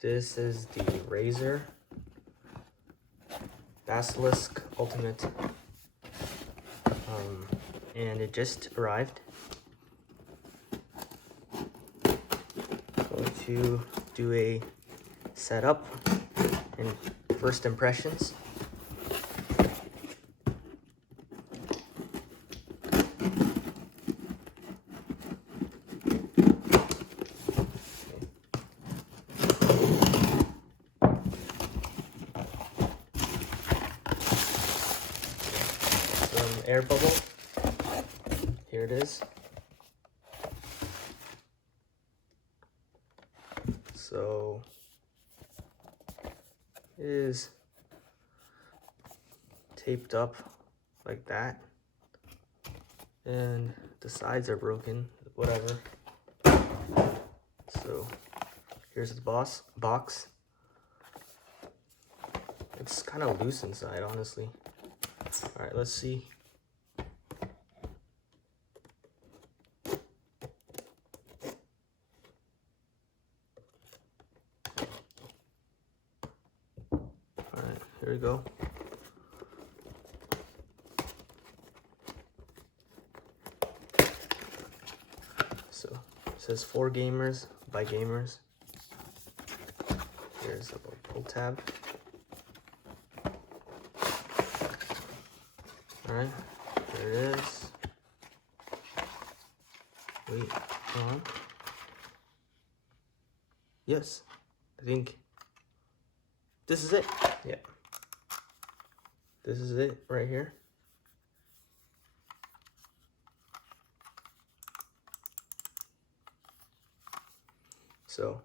This is the Razer Basilisk Ultimate, and it just arrived. Going to do a setup and first impressions. Some air bubble. Here it is. So it is taped up like that, and the sides are broken, whatever. So here's the box. It's kind of loose inside, honestly. All right, let's see. All right, here we go. So it says for gamers by gamers. Here's a little pull tab. All right, there it is. Wait, yes, I think this is it. Yeah, this is it right here. So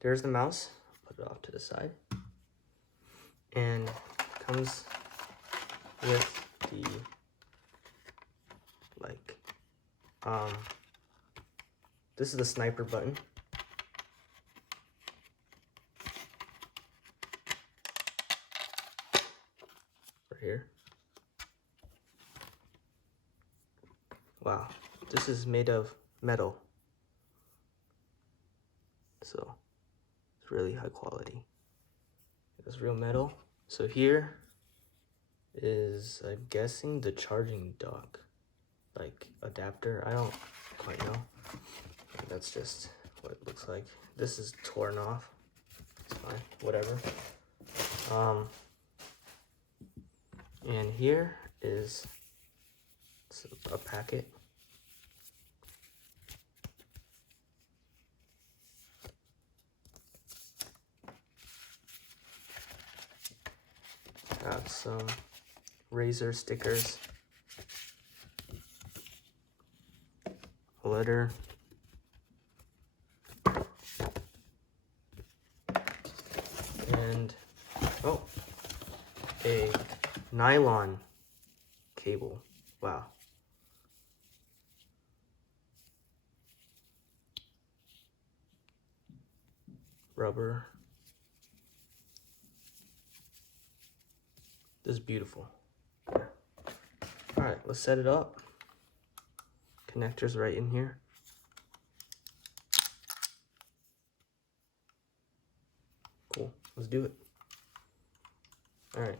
there's the mouse. Put it off to the side, and comes with the this is the sniper button. Right here. Wow, this is made of metal. So it's really high quality. It's real metal. So here is, I'm guessing, the charging dock, like adapter. I don't quite know. That's just what it looks like. This is torn off. It's fine, whatever. And here is a packet. Got some Razer stickers, a letter, and a nylon cable. Wow. Rubber. This is beautiful. All right, let's set it up. Connectors right in here. Cool, let's do it. All right.